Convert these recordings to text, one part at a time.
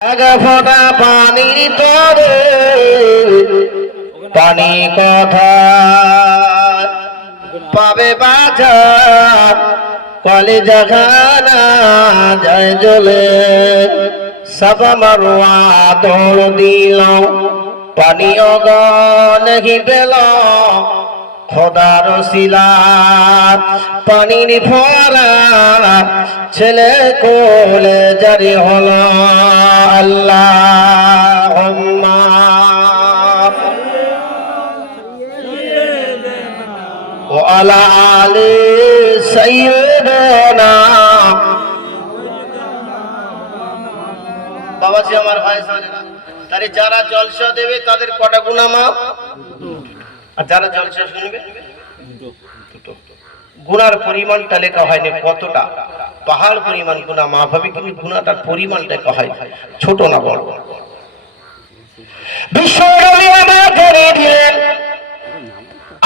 ফোঁটা পানির তরে পানি কথা পাবে বাজার কলেজা খানা যায় জ্বলে সাবা মারোয়া দৌড় দিল পানি অগনহি পেল খোদার শিলাত পানির ফোয়ারা ছেলে কোলে জারি হলো আল্লাহুম্মা ওয়া আলা আলি সাইয়্যিদিনা। বাবাজি আমার ভাই জানেনা, তারে যারা জলসা দেবে তাদের কটা গুনাহ মাফ, আর যারা জলসা শুনবে দুটো। গুনার পরিমাণটা লেখা হয়নি কতটা, পাহাড় পরিমাণ গুনাহ মাফ হবে, কিন্তু গুনাহটার পরিমাণ লেখা হয় ছোট না বড়। বিশ্বনবী আমার করে দিলেন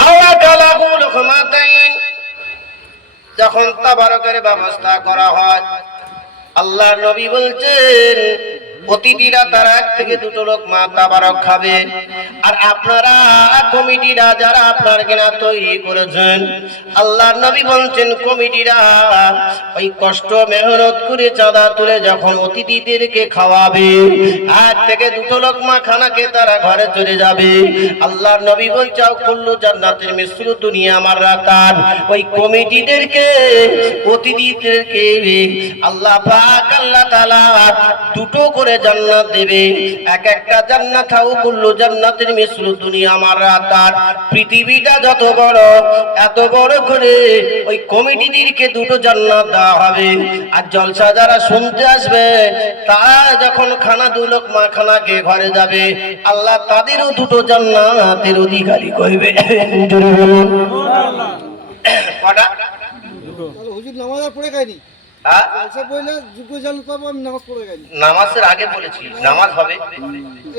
আল্লাহ তাআলা লুকমাতাইন, যখন তাবারকের ব্যবস্থা করা হয় আল্লাহ নবী বলছেন প্রতিদিন তারা এক থেকে দুটো লোক মা তাবারক খাবে। আর আপনারা কমিটিরা যারা আপনার কেনা তৈরি করেছেন, আল্লাহ নবী বলছেন কমিটিরা ওই কষ্ট মেহনত করে চাঁদা তুলে যখন অতিথিদেরকে খাওয়াবে, এক থেকে দুটো লোক মা খানাকে তারা ঘরে চলে যাবে। আল্লাহ নবী বলছেন কুল্লু জান্নাতের মিসলু দুনিয়া আমার রাতান, ওই কমিটিদেরকে অতিথিদেরকে আল্লাহ পাক আল্লাহ তাআলা দুটো করে জান্নাত দেবে। এক একটা জান্নাত হাউ কুল্লু জান্নাতের মিসলু দুনিয়া আমার রাতান। পৃথিবীটা যত বড় এত বড় করে ওই কমিটিদেরকে দুটো জান্নাত দেওয়া হবে। আর জলসা যারা শুনতে আসবে তারা যখন খানা দু লোক মা খানাকে ঘরে যাবে, আল্লাহ তাদেরও দুটো জান্নাতের অধিকারী করবে। জোরে বলুন কটা? হুজুর নামাজ পড়ে খাইনি, নামাজের আগে বলেছি নামাজ হবে,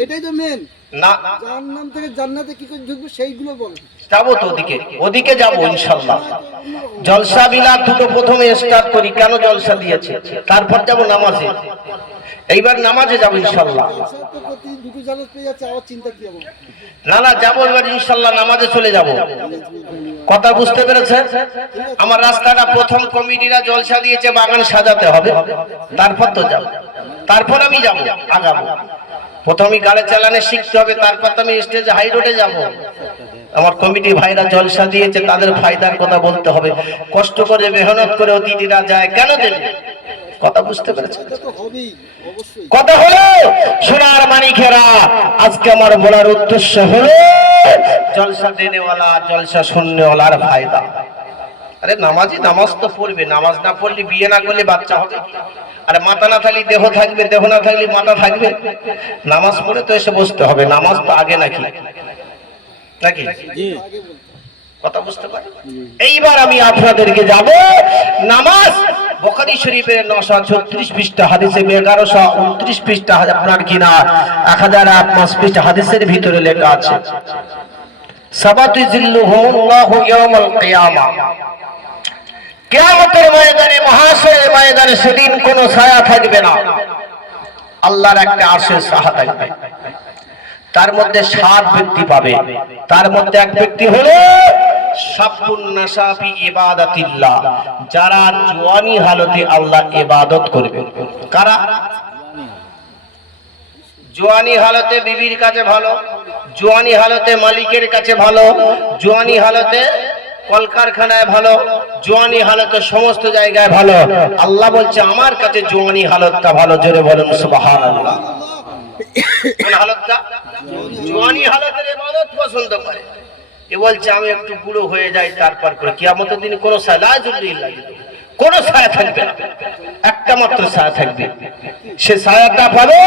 এটাই তো মেন না জাহান্নাম থেকে জান্নাতে কি করে ঢুকবে সেইগুলো বলো। যাবো তো ওদিকে যাবো ইনশাআল্লাহ। জলসা বিলাস দুটো প্রথমে স্টার্ট করি, কেন জলসা দিয়েছে, তারপর যাবো নামাজে। এইবার নামাজে যাবো ইনশাআল্লাহ। দুটো জান্নাত পেয়ে যাচ্ছে, আবার চিন্তা কি হবে? না যাবো এবার ইনশাআল্লাহ, নামাজে চলে যাবো। কথা বুঝতে পেরেছেন? আমার রাস্তাটা প্রথম কমিটিরা জলসা দিয়েছে বাগান সাজাতে হবে, তারপর তো যাবো, তারপর আমি যাবো আগাবো। প্রথমে গাড়ি চালানো শিখতে হবে, তারপর তো আমি স্টেজে হাই রোডে যাবো। আমার কমিটি ভাইরা জলসা দিয়েছে, তাদের ফায়দার কথা বলতে হবে। কষ্ট করে মেহনত করে অতিথিরা যায় কেন দেবে? কথা বুঝতে পেরেছেন? কথা হলো সোনার মানিকেরা, আজকে আমার বলার উদ্দেশ্য হলো জলসা দেনেওয়ালা জলসা শুননেওয়ালার ফায়দা। আরে নামাজি নামাজ তো পড়বে, নামাজ না পড়লে বিয়ে না করলে বাচ্চা হবে। আরে মাথা না থাকলে দেহ থাকবে, দেহ না থাকলে মাথা থাকবে। নামাজ পড়ে তো এসে বসতে হবে, নামাজ তো আগে নাকি নাকি? কথা বুঝতে পারেন? এইবার আমি আপনাদেরকে যাব নামাজ। বুখারী শরীফের 936 পৃষ্ঠা হাদিসে 1129 পৃষ্ঠা আপনার কিনা 1008 পৃষ্ঠা হাদিসের ভিতরে লেখা আছে সাবাতু জিল্লুহুমুল্লাহু ইয়াওমাল কিয়ামা। কিয়ামতের ময়দানে, মহাশরের ময়দানে সেদিন কোনো ছায়া থাকবে না, আল্লাহর একটা আরশের ছায়া থাকবে। তার মধ্যে 7 ব্যক্তি পাবে। তার মধ্যে এক ব্যক্তি হলো শাবুন নাশা ফি ইবাদাতিল্লাহ, যারা জওয়ানি হালতে আল্লাহ ইবাদত করবে। কারা? জওয়ানি হালতে বিবির কাছে ভালো, জওয়ানি হালতে মালিকের কাছে ভালো, জওয়ানি হালতে কলকারখানায় ভালো, জওয়ানি হালতে সমস্ত জায়গায় ভালো। আল্লাহ বলছে আমার কাছে জওয়ানি হালতটা ভালো। জোরে বলুন সুবহানাল্লাহ। কোন হালতটা? জওয়ানি হালতের ইবাদত পছন্দ করে। এ বলছে আমি একটু বুড়ো হয়ে যাই, তারপর করে কিয়ামতের দিনে কোনো কোনো ছায়া থাকবে না, একটা মাত্র ছায়া থাকবে। সে ছায়াটা পাবে।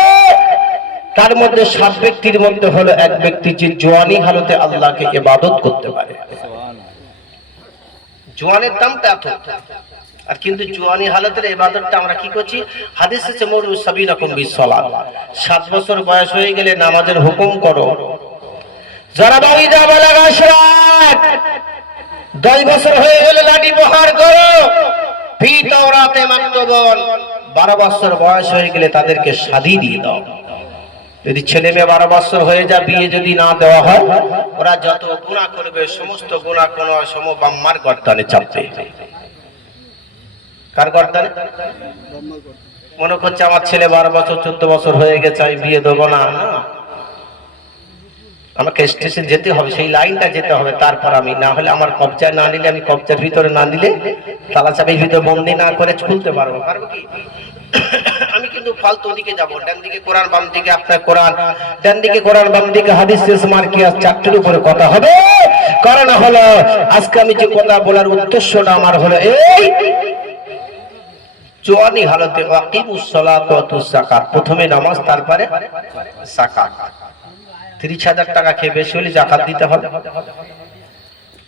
তার মধ্যে 7 ব্যক্তির মধ্যে হলো এক ব্যক্তি যে জওয়ানি হালতে আল্লাহকে ইবাদত করতে পারে। জওয়ানের দামটা এত, আর কিন্তু জওয়ানি হালতের ইবাদতটা আমরা কি করছি? হাদিসে আছে মুরু সাবিলাকুম বিসসালাত, 7 বছর বয়স হয়ে গেলে নামাজের হুকুম করো। যারা বাড়ি যা বালাগা শরাত, 10 বছর হয়ে গেলে লাঠি প্রহার করো। ফি তাওরাতে মাকতুবুন, 12 বছর বয়স হয়ে গেলে তাদেরকে শাদী দিয়ে দাও। যদি ছেলে মেয়ে 12 বছর হয়ে যায়, বিয়ে যদি না দেওয়া হয়, ওরা যত গুনাহ করবে সমস্ত গুনাহ কোন সমবাম্মার গর্দানে চাপবে। কার গর্দানে? মনে করছে আমার ছেলে 12 বছর 14 বছর হয়ে গেছে, আমি বিয়ে দেবো না। আমাকে স্টেশন যেতে হবে, সেই লাইনটা যেতে হবে, তারপর আমি, না হলে আমার কবজা না নিলে, আমি কবজার ভিতরে না নিলে, তালা চাবির ভিতরে বন্দি না করে খুলতে পারবো কি? আমি কিন্তু ফালতু দিকে যাবো, ডান দিকে কোরআন, বাম দিকে আপনার কোরআন, ডান দিকে কোরআন, বাম দিকে হাদিস, শেষ মার্কিয়াস, চারটির উপরে কথা হবে। কারণ হলো আজকে আমি যে কথা বলার উদ্দেশ্যটা আমার হলো এই, জওয়ানি হালতে ওয়াকিমুস সালাত ওয়া আতুস যাকাত, প্রথমে নামাজ তারপরে যাকাত। 30,000 টাকা খেয়ে বেশি হলে যাকাত দিতে হবে।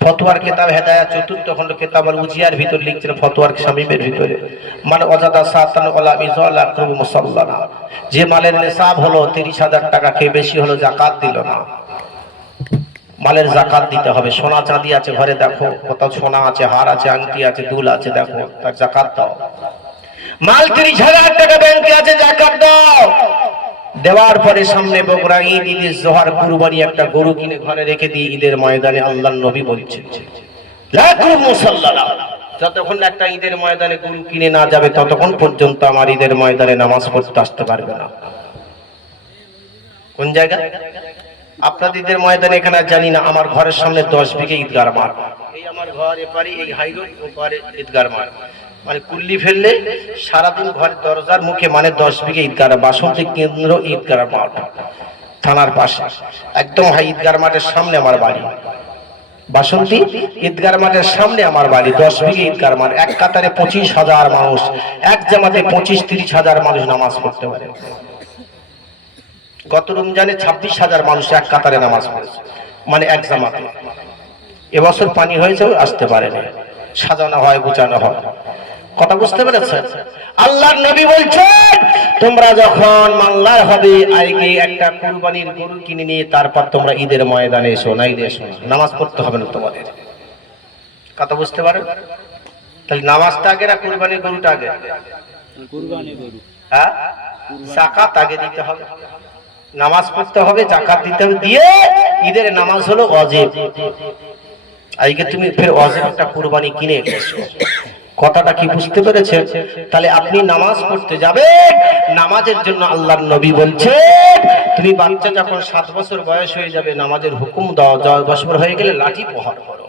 ফতোয়ার কিতাব হেদায়াত 4th খণ্ড কিতাবুল উজিয়ার ভিতর লিখছেন, ফতোয়ার শামীমের ভিতরে, মানে ওয়াজাদা সাতান ওয়ালা মিজালা আকরু মুসাল্লানা, যে মালের নিসাব হলো 30,000 টাকা খেয়ে বেশি হলো, যাকাত দিল না, মালের যাকাত দিতে হবে। সোনা চাঁদি আছে ঘরে, দেখো কত সোনা আছে, হার আছে, আংটি আছে, দুল আছে, দেখো তার যাকাত দাও। মাল 30,000 টাকা ব্যাংকে আছে, যাকাত দাও। দেওয়ার পরে সামনে বকরা ঈদ, ঈদের জোহর, কুরবানি একটা গরু কিনে ঘরে রেখে দিয়ে ঈদের ময়দানে, আল্লাহর নবী বলছেন লাকুম মুসাল্লালা, যতক্ষণ একটা ঈদের ময়দানে গরু কিনে না যাবে ততক্ষণ পর্যন্ত আমার ঈদের ময়দানে নামাজ পড়তে আসতে পারবে না। কোন জায়গা? আপনাদের ঈদের ময়দানে এখানে জানি না, আমার ঘরের সামনে 10 বিঘে ঈদগার মাঠ, এই আমার ঘর এপারে, এই হাইরোড ওপারে ঈদগার মাঠ, মানে কুল্লি ফেললে সারাদিন ঘরের দরজার মুখে মানে 10 বিঘে ঈদগার, বাসন্তী কেন্দ্র ঈদগার মাঠ, থানার পাশে একদম ঈদগার মাঠের সামনে আমার বাড়ি। বাসন্তী ঈদগার মাঠের সামনে আমার বাড়ি, 10 বিঘে ঈদগার মাঠ, এক কাতারে 25,000 মানুষ, এক জামাতে 25-30,000 মানুষ নামাজ পড়তে পারে। গত রমজানে 26,000 মানুষ এক কাতারে নামাজ পড়েছে, মানে এক জামাতে। এবছর পানি হয়েছে, আসতে পারেনি, সাজানো হয়, গুছানো হয়। কথা বুঝতে পেরেছেন? আল্লাহর নবী বলছেন, তোমরা যখন মাল্লার হবে, আগে একটা কুরবানির গরু কিনে নিয়ে তারপর তোমরা ঈদের ময়দানে এসো, না ঈদে এসো, নামাজ পড়তে হবে না তোমাদের। কথা বুঝতে পারেন? তাহলে নামাজটা আগে না কুরবানির গরুটা আগে? কুরবানির গরু। হ্যাঁ, যাকাত আগে দিতে হবে, নামাজ পড়তে হবে, যাকাত দিতে হবে, দিয়ে ঈদের নামাজ হলো ওয়াজিব। আজকে তুমি ফের ওয়াজিব একটা কুরবানি কিনে এসো। কথাটা কি বুঝতে পেরেছেন? তাহলে আপনি নামাজ পড়তে যাবেন, নামাজের জন্য আল্লাহর নবী বলছেন, তুমি বাচ্চা যখন 7 বছর বয়স হয়ে যাবে, নামাজের হুকুম দাও, 10 বছর হয়ে গেলে লাঠি প্রহার করো,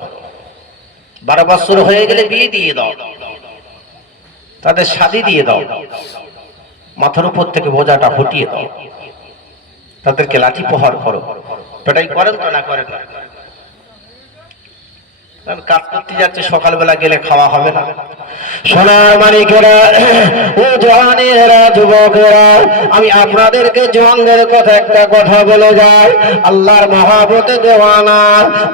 12 বছর হয়ে গেলে বিয়ে দিয়ে দাও, তাদের শাদী দিয়ে দাও, মাথার উপর থেকে বোঝাটা হটিয়ে দাও, তাদেরকে লাঠি প্রহার করো। এটাই করেন তো না করেন? কাজ করতে যাচ্ছে, সকালবেলা গেলে খাওয়া হবে না। সোনার মানিকেরা, ও জওয়ানেরা, যুবকেরা, আমি আপনাদেরকে জওয়ানদের কথা একটা কথা বলে যাই, আল্লাহর মহব্বতে দেওয়ানা।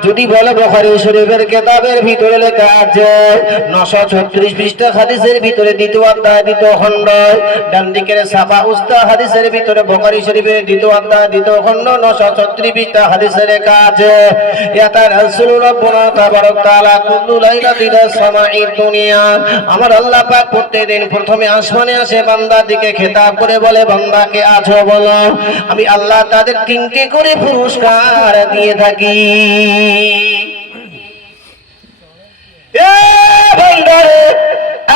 যদি বলে বুখারী শরীফের কিতাবের ভিতরে লেখা আছে 936 পৃষ্ঠা হাদিসের ভিতরে 2য় অধ্যায় 2য় খণ্ড, ডান দিকের সাফা উস্তা হাদিসের ভিতরে বুখারী শরীফের 2য় অধ্যায় 2য় খণ্ড 936 পৃষ্ঠা হাদিসে লেখা আছে, ইয়া রাসূলুল্লাহ তাবারাক তাআলা কুল্লু লাইলাতিন সামাঈদ দুনিয়া, আমার আল্লাহ পাক প্রত্যেকদিন প্রথমে আসমানে আসে, বান্দার দিকে খেতাব করে বলে, বান্দাকে আছো বলো, আমি আল্লাহ তাদের 3টি করে পুরস্কার দিয়ে থাকি। এ বান্দারে,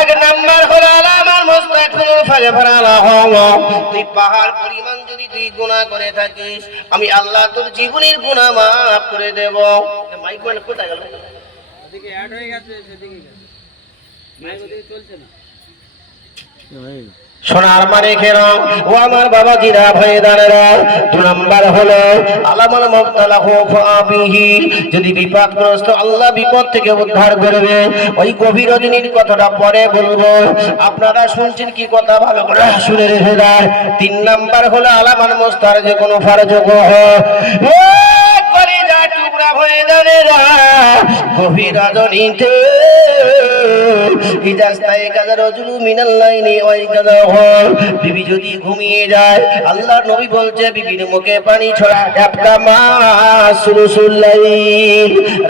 এক নাম্বার হলো আলামার মুস্তাকিনুল ফাজফারালা হওয়া, তুই পাহাড় পরিমাণ যদি তুই গুনাহ করে থাকিস, আমি আল্লাহ তোর জীবনের গুনাহ মাফ করে দেব। মাইক মানে কোথায় গেল? ওদিকে অ্যাড হয়ে গেছে, সেদিকে গেছে, মাইক ওদিকে চলছে না। সোনার মানিকেরা, ও আমার বাবাজিরা, ভাইদানেরা, 2 নাম্বার হলো আলামাল মুবতালাহু ফাবিহি, যদি বিপদগ্রস্ত আল্লাহ বিপদ থেকে উদ্ধার করবে। ওই গভীর রজনীর কথাটা পরে বলবো, আপনারা শুনছেন কি কথা, ভালো করে শুনে রেখে দেন। 3 নাম্বার হলো আলামাল মুস্তার, যে কোনো ফরজ হয় গভীর রজনীতে বিবি যদি ঘুমিয়ে যায়, আল্লাহ নবী বলছে বিবির মুখে পানি ছড়া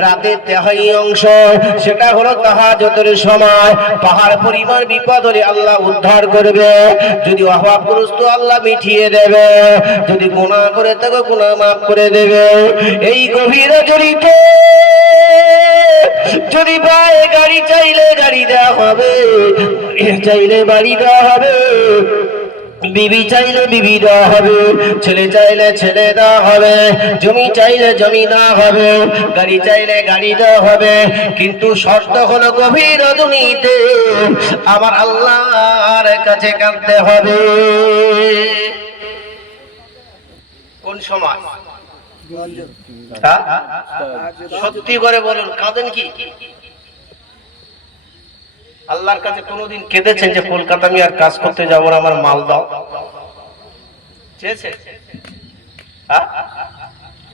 রাতের তেহাই অংশ, সেটা হলো তাহাজ্জুদের সময়। পাহাড় পরিমাণ বিপদ হলে আল্লাহ উদ্ধার করবে, যদি অভাবগ্রস্ত আল্লাহ মিটিয়ে দেবে, যদি গুনাহ করে থাকো গুনাহ মাফ করে দেবে। এই গভীর রজনীতে যদি ভাই গাড়ি চাইলে গাড়ি দেওয়া হবে, চাইলে বাড়ি দেওয়া হবে, বিবি চাইলে বিবি দেওয়া হবে, ছেলে চাইলে ছেলে দেওয়া হবে, জমি চাইলে জমি দেওয়া হবে, গাড়ি চাইলে গাড়ি দেওয়া হবে। কিন্তু শর্ত হলো গভীর রজনীতে আমার আল্লাহর কাছে কাঁদতে হবে। কোন সময়? সত্যি করে বলুন, কাঁদেন কি? আল্লাহর কাছে কোনোদিন কেঁদেছেন যে কলকাতা আমি আর কাজ করতে যাবো না, আমার মাল দাও? চেয়েছে?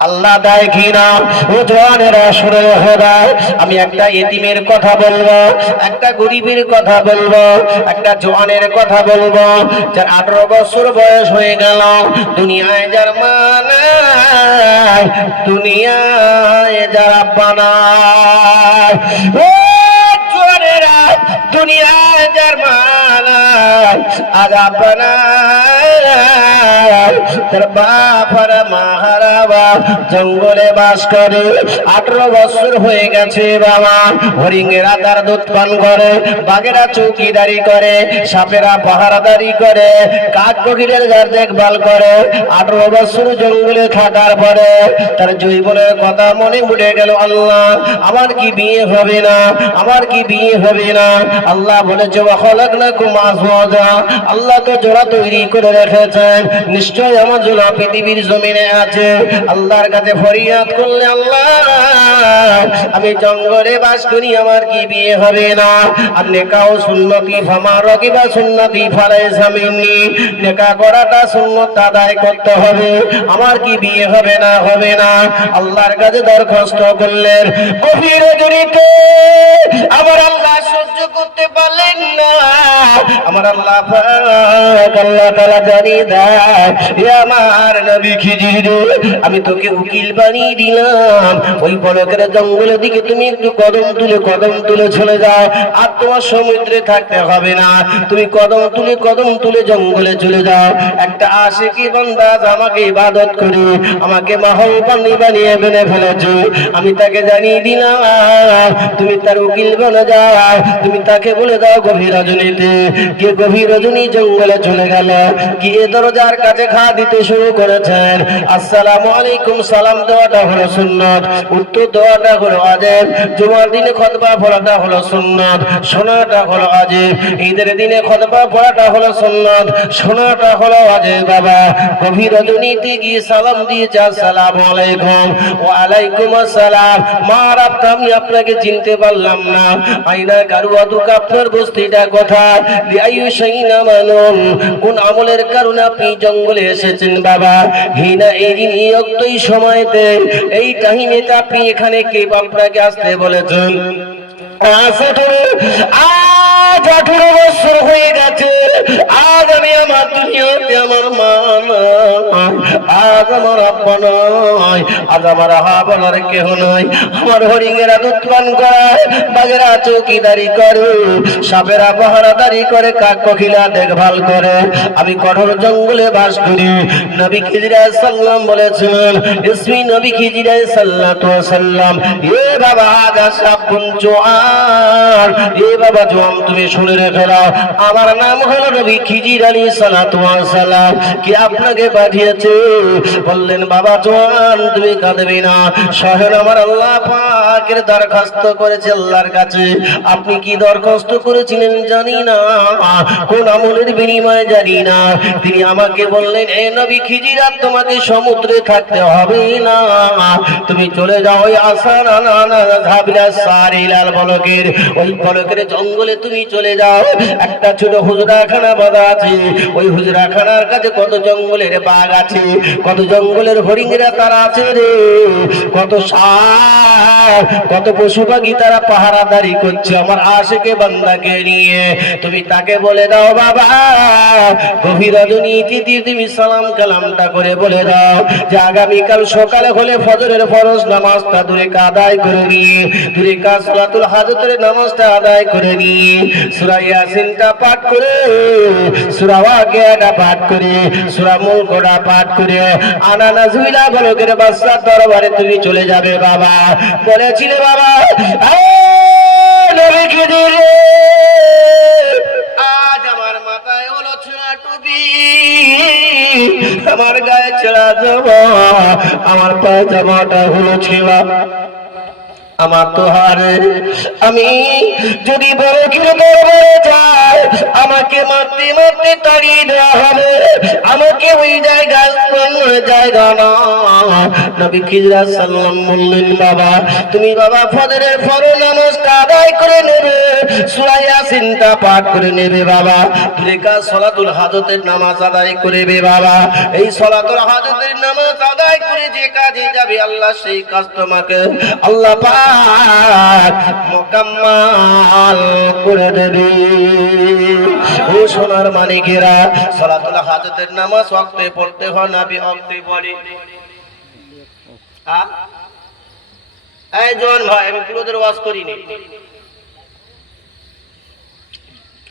আল্লাহ দেয় ঘৃণা। ও জওয়ানেরা শুনে রাখো, আমি একটা এতিমের কথা বলবো, একটা গরিবের কথা বলবো, একটা জওয়ানের কথা বলবো যার 18 বছর বয়স হয়ে গেল, দুনিয়ায় যার মা নাই, দুনিয়ায় যার আব্বা নাই। ও জওয়ানেরা, দুনিয়ায় যার মা নাই, আজ আব্বা নাই, তার বাপ আর মা হারাবা জঙ্গলে বাস করে, 18 বছর হয়ে গেছে বাবা। হরিণেরা তার দুধ পান করে, বাঘেরা চৌকিদারি করে, সাপেরা পাহারাদারি করে, কাক কোকিলের যার দেখভাল করে। 18 বছর জঙ্গলে থাকার পরে তার যৌবনের কথা মনে উঠে গেল, আল্লাহ আমার কি বিয়ে হবে না, আমার কি বিয়ে হবে না? আল্লাহ বলেছে ওয়াখালাকনাকুম আজওয়াজা, আল্লাহ তো জোড়া তৈরি করে রেখেছেন, নিশ্চয় আমার জোড়া পৃথিবীর জমিনে আছে। আল্লাহর কাছে ফরিয়াদ করলে, আল্লাহ আমি জঙ্গলে বাস করি, আমার কি বিয়ে হবে না? আর নেকাও সুন্নতি ফামা রাগিবা সুন্নতি ফালাইসা মিন্নি, নেকা করাটা সুন্নত আদায় করতে হবে, আমার কি বিয়ে হবে না? হবে না। আল্লাহর কাছে দরখাস্ত করলেন। গভীর রজনীতে আমার আল্লাহ সহ্য করতে পারলেন না, আমার আল্লাহ পাক আল্লাহ তাআলা জানিয়ে দেয়, হে আমার নবী খিজির, আমি তোকে উকিল বানিয়ে দিলাম, ওই বলকের জঙ্গলের দিকে তুমি একটু কদম তুলে চলে যাও, আর তোমার সমুদ্রে থাকতে হবে না, তুমি কদম তুলে জঙ্গলে চলে যাও। একটা আশিকি বান্দা আমাকে ইবাদত করে আমাকে মাহবুবানি বানিয়ে বেনে ফেলেছে, আমি তাকে জানিয়ে দিলাম তুমি তার উকিল বনে যাও, তুমি তাকে বলে দাও গভীর রজনীতে গিয়ে গভীর রজনী জঙ্গলে চলে গেল, গিয়ে দরজার কাছে ঘা দিতে শুরু করেছেন। আসসালামু আলাইকুম সালাম দেওয়াটা হলো সুন্নত, উত্তর দেওয়াটা হলো ওয়াজিব, জুমার দিনে খুতবা পড়াটা হলো সুন্নত, শোনাটা হলো ওয়াজিব, ঈদের দিনে খুতবা পড়াটা হলো সুন্নত, শোনাটা হলো ওয়াজিব। বাবা গভীর রজনীতে গিয়ে সালাম দিয়েছে, আসসালামু আলাইকুম। ওয়া আলাইকুম আসসালাম। মা রাবতা, আমি আপনাকে চিনতে পারলাম না, আইনা কারুয়াতুকা, আপনার বস্তিটা কোথায়? লিআইয়ু শাইইন আমানুন, কোন আমলের কারণে আপনি জঙ্গলে এসেছেন? বাবা হিনা এই দিন এই অক্তই সময়তে এই টাইমেতে আপনি এখানে কে আপনাকে আসতে বলেছেন? আজ 18 বছর হয়ে গেছে, আজ আমি আমার দুনিয়াতে আমার মা নাই, আজ আমার আব্বা নাই, আজ আমার হাবলার কেহ নাই, আমার হরিণেরা দুধ পান করে, বাঘেরা চৌকিদারি করে, সাপেরা পাহারাদারি করে, কাক কোকিলা দেখভাল করে, আমি কঠোর জঙ্গলে বাস করি। নবী খিজির আলাইহিস সালাম বলেছিলেন, ইসমি নবী খিজির আলাইহিস সালাতু ওয়াস সালাম, এ বাবা আদা সাবুন জোয়ান, এ বাবা জোয়ান তুমি শুনে রেখে দাও, আমার নাম হলো নবী খিজির আলাইহিস সালাতু ওয়াস সালাম, কি আপনাকে পাঠিয়েছে? বললেন বাবা জোয়ান তুমি কাঁদবে না, স্বয়ং আমার আল্লাহ পাকের দরখাস্ত করেছে আল্লাহর কাছে। আপনি কি দরখাস্ত করেছিলেন জানি না, কোন আমলের বিনিময়ে জানি না, তিনি আমাকে বললেন, এ নবী খিজির, তোমাকে সমুদ্রে থাকতে হবে না, তুমি চলে যাও ওই আসান আনা ধাবিলা সারিলাল বলকের, ওই বলকের জঙ্গলে তুমি চলে যাও, একটা ছোট হুজরাখানা বাঁধা আছে, ওই হুজরাখানার কাছে কত জঙ্গলের বাঘ আছে, কত জঙ্গলের হরিণরা তারা আছে রে, কত ষাঁড়, কত পশু পাখি তারা পাহারাদারি করছে আমার আশিকে বান্দাকে নিয়ে। তুমি তাকে বলে দাও বাবা, গভীর রজনীতে তুমি সালাম কালামটা করে বলে দাও যে আগামীকাল সকালে হলে ফজরের ফরজ নামাজটা দূরে আদায় করে নিয়ে, দূরে সালাতুল হাজতের নামাজটা আদায় করে নিয়ে সূরা ইয়াসিনটা পাঠ করে, সূরা ওয়াকিয়াটা পাঠ করে, সূরা মুলকটা পাঠ করে আনা নাজুইলা বলকের বাদশার দরবারে তুমি চলে যাবে বাবা। বলেছিলে বাবা নবীকে দিলে আজ আমার মাথায় হলো ছেঁড়া টুপি, আমার গায়ে ছেঁড়া জামা, আমার পায়জামাটা হলো ছেঁড়া, আমার তো হারে, আমি যদি বড় কিনে দরবারে যাই আমাকে মারতে মারতে তাড়িয়ে দেওয়া হবে, আমাকে ওই জায়গায় জায়গা না। নবী খিজরা সাল্লাম বললেন বাবা তুমি বাবা ফজরের ফরজ নামাজটা আদায় করে নেবে, সূরা ইয়াসিনটা পাঠ করে নেবে বাবা, দুরেকা সালাতুল হাজতের নামাজ আদায় করবে বাবা। এই সালাতুল হাজতের নামাজ আদায় করে যে কাজে যাবে আল্লাহ সেই কাজ তোমাকে আল্লাহ পাক মোকাম্মাল করে দেবে। ও সোনার মানিকেরা, সালাতুল হাজতের নামাজ ওয়াক্তে পড়তে হয় না বিওয়াক্তে পড়ে? এই জন ভাই আমি পুরোদের ওয়াজ করিনি,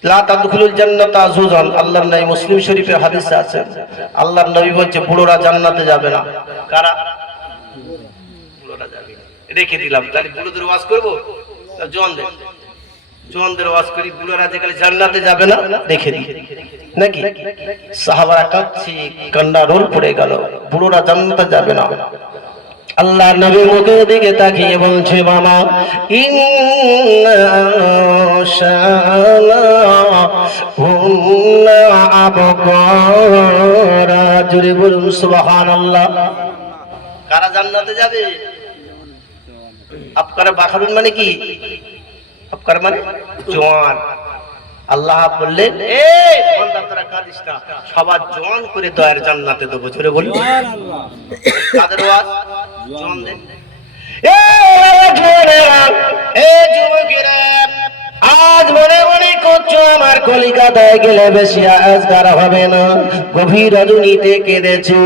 লা তাদখুলুল জান্নাতা যুজান, আল্লাহর নবী মুসলিম শরীফের হাদিসে আছে আল্লাহর নবী বলছে বুড়োরা জান্নাতে যাবে না। কারা? বুড়োরা যাবে না। রেখে দিলাম, তাহলে বুড়োদের ওয়াজ করবো? জওয়ানদের জওয়ানদের ওয়াজ করি, বুড়োরা যেখানে জান্নাতে যাবে না দেখে দিই নাকি? সাহাবারা কাঁদছে, কান্না রোল পড়ে গেল, বুড়োরা জান্নাতে যাবে না। আল্লাহ নবী মুখের দিকে তাকিয়ে বলছে মামা জুড়ে বলুন সুবহানাল্লাহ। কারা জান্নাতে যাবে? আপনারা বাখারুন মানে কি? আপনারা মানে জওয়ান। আল্লাহ বললেন এই বান্দা তোরা কাঁদিস না, সবার জওয়ান করে দয়ার জান্নাতে দেবো। জোরে বলুন সুবহানাল্লাহ। কাদের ওয়াজ? জওয়ানদের। এই জওয়ানেরা, এই যুবকেরা, আজ মনে মনে করছো আমার কলিকাতায় গেলে বেশি আজগার হবে না, গভীর রজনীতে কেঁদেছি।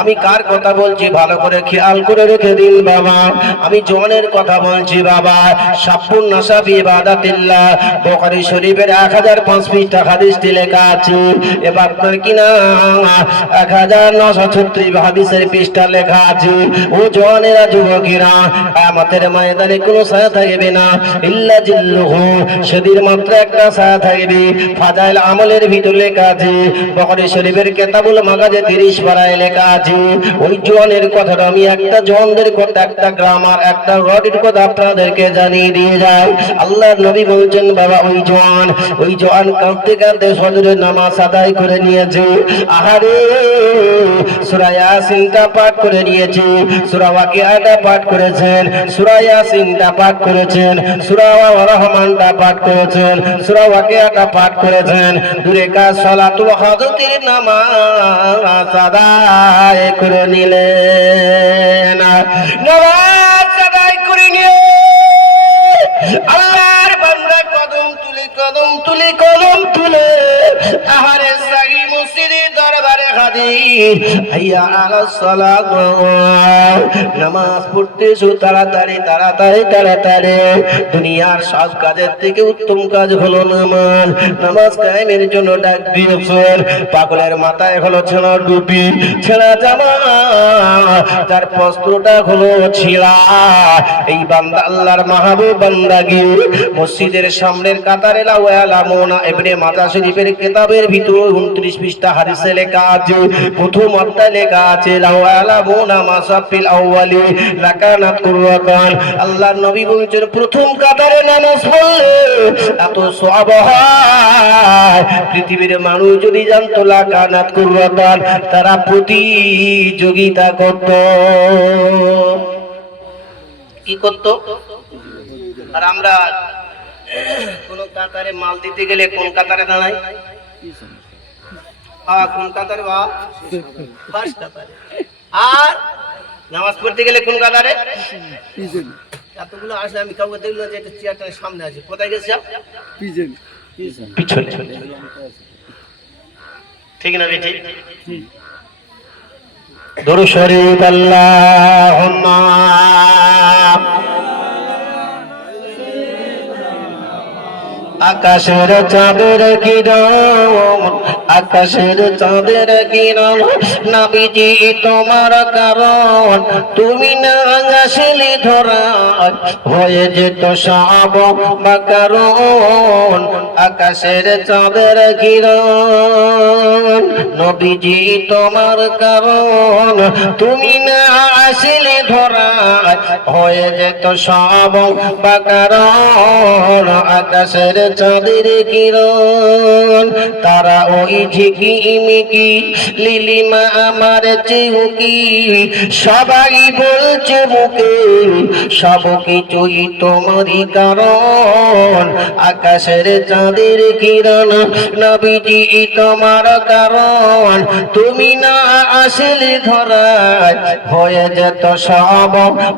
আমি কার কথা বলছি ভালো করে খেয়াল করে রেখে দিন বাবা, আমি জওয়ানের কথা বলছি বাবা। সাফুন নাসাফি ইবাদাতিল্লাহ, বুখারী শরীফের 1005 পৃষ্ঠা হাদিসটি লেখা আছে। এবার আপনার কিনা 1936 হাদিসের পৃষ্ঠা লেখা আছে। ও জওয়ানেরা, যুবকেরা, কিয়ামতের ময়দানে কোনো ছায়া থাকবে না ইল্লা জিল্লুহু, সেদিন মাত্র একটা ছায়া থাকবে। ফাজাইল আমলের ভিতর লেখা আছে, বুখারী শরীফের কিতাবুল মাগাজে 30 পারায় লেখা আছে। ওই জওয়ানের কথাটা আমি একটা জওয়ানদের কথা, একটা গ্রামার, একটা রডির কথা আপনাদেরকে জানিয়ে দিয়ে যাই। আল্লাহর নবী বলছেন বাবা ওই জওয়ান কাঁদতে কাঁদতে ফজরের নামাজ আদায় করে নিয়েছে। আহারে, সূরা ইয়াসিনটা পাঠ করে নিয়েছে, সূরা ওয়াকিয়াটা পাঠ করেছেন, সূরা ইয়াসিনটা পাঠ করেছেন, সূরা রহমানটা পাঠ করেছেন, সূরা ওয়াকিয়াটা পাঠ করেছেন, দূরে কাজ সালাতুল হাজতের নামাজ আদায় করে নিলেন। নামাজ আদায় করে নিয়ে আল্লাহর বান্দা কদম তুলে কদম তুলে কদম তুলে আহারে সাগী মসজিদের দরবারে হাজির। হাইয়া আলাস সালাত, নামাজ পড়তেছো তাড়াতাড়ি তাড়াতাড়ি তাড়াতাড়ি। দুনিয়ার সব কাজের থেকে উত্তম কাজ হলো নামাজ। নামাজ কায়েমের জন্য ডাক দিয়েছেন। পাগলের মাথায় হলো ছেঁড়া টুপি, ছেঁড়া জামা, তার বস্ত্রটা হলো ছিঁড়া। এই বান্দা আল্লাহর মাহবুব বান্দাগি মসজিদের সামনের কাতারে লাওয়ালামুনা ইবনে মাজাহ শরীফের কিতাবের ভিতর 29 পৃষ্ঠা হাদিসে লেখা আছে, প্রথম অধ্যায় লেখা আছে লাওয়ালামুনা মাসাফিল আউয়ালি লাকানাত কুররাতান। আল্লাহর নবী বলেছেন প্রথম কাতারে নামাজ পড়লে এত সওয়াব হয়, পৃথিবীর মানুষ যদি জানতো লাকানাত কুররাতান, তারা প্রতিযোগিতা করত। কি করত? আর আমরা কোন কাতারে মাল দিতে গেলে কোন কাতারে দাঁড়ায়? কোন কাতারে? ফার্স্ট কাতারে। আর নামাজ পড়তে গেলে কোন কাতারে? পিজন এতগুলো আসলে আমি কাউকে দেখলাম যে একটা চেয়ারটা সামনে আছে, কোথায় গেছে? পিজন পিছনে। ঠিক না রে? ঠিক। দরুদ শরীফ আল্লাহুম্মা আকাশের চাঁদের কিরণ, আকাশের চাঁদের কিরণ, নবীজি তোমার কারণ, তুমি না আসলে ধরা হয়ে যেত সব বাকারণ। আকাশের চাঁদের কিরণ, নবীজি তোমার কারণ, তুমি না আসলে ধরা হয়ে যেত সব বাকারণ। আকাশের চাঁদের কিরণ, তারা ওই ঝিকিমিকি, লিলিমা আমার চিহুকি, সবাই বলছে বুকে সব কিছুই তোমারই কারণ। আকাশের চাঁদের কিরণ, নবীজি তোমার কারণ, তুমি না আসলে ধরায় হয়ে যেত সব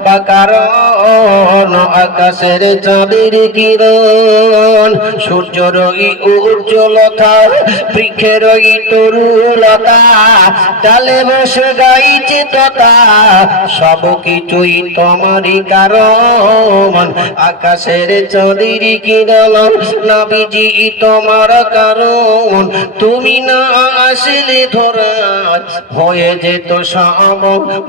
বাকারণ। আকাশের চাঁদের কিরণ, সূর্যের ওই উজ্জ্বলতা, বৃক্ষের ওই তরুলতা, তালে বসে গাইছে তথা, সব কিছুই তোমারই কারণ। আকাশের চাঁদের কিরণ, নবীজি তোমার কারণ, তুমি না আসলে ধরা হয়ে যেত সব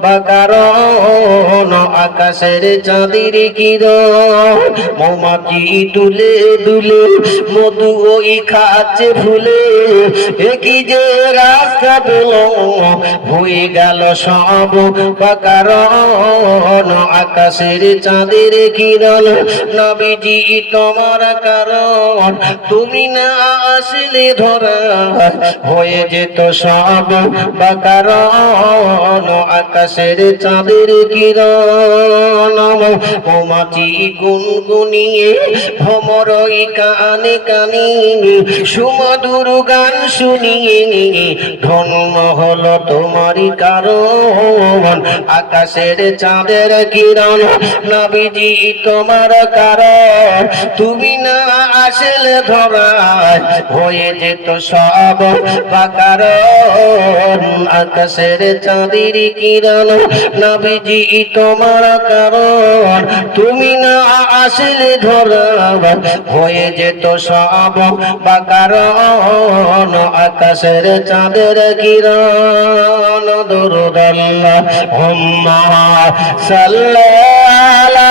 বাকারণ। আকাশের চাঁদের কিরণ, মৌমাছি দুলে দুলে মধু ওই খাচ্ছে ফুলে, একই যে রাস্তা পেল হয়ে গেল সব বাকারণ। আকাশের চাঁদের কিরণ, নবীজি তোমার কারণ, তুমি না আসলে ধরা হয়ে যেত সব বাকারণ। আকাশের চাঁদের কিরণ, মৌমাছি গুনগুনিয়ে ভ্রমরই কানে কানে সুমধুর গান শুনিয়ে ধন্য হলো তোমারই কারণ। আকাশের চাঁদের কিরণ, নবীজি তোমার কারণ, তুমি না আসলে ধরা হয়ে যেত সব বাকারণ। আকাশের চাঁদের কিরণ, নবীজি তোমার কারণ, তুমি না আসলে ধরা হয়ে যেত সব বাকারণ। আকাশের চাঁদের কিরণ, দরুদ আল্লাহুম্মা সাল্লি আলা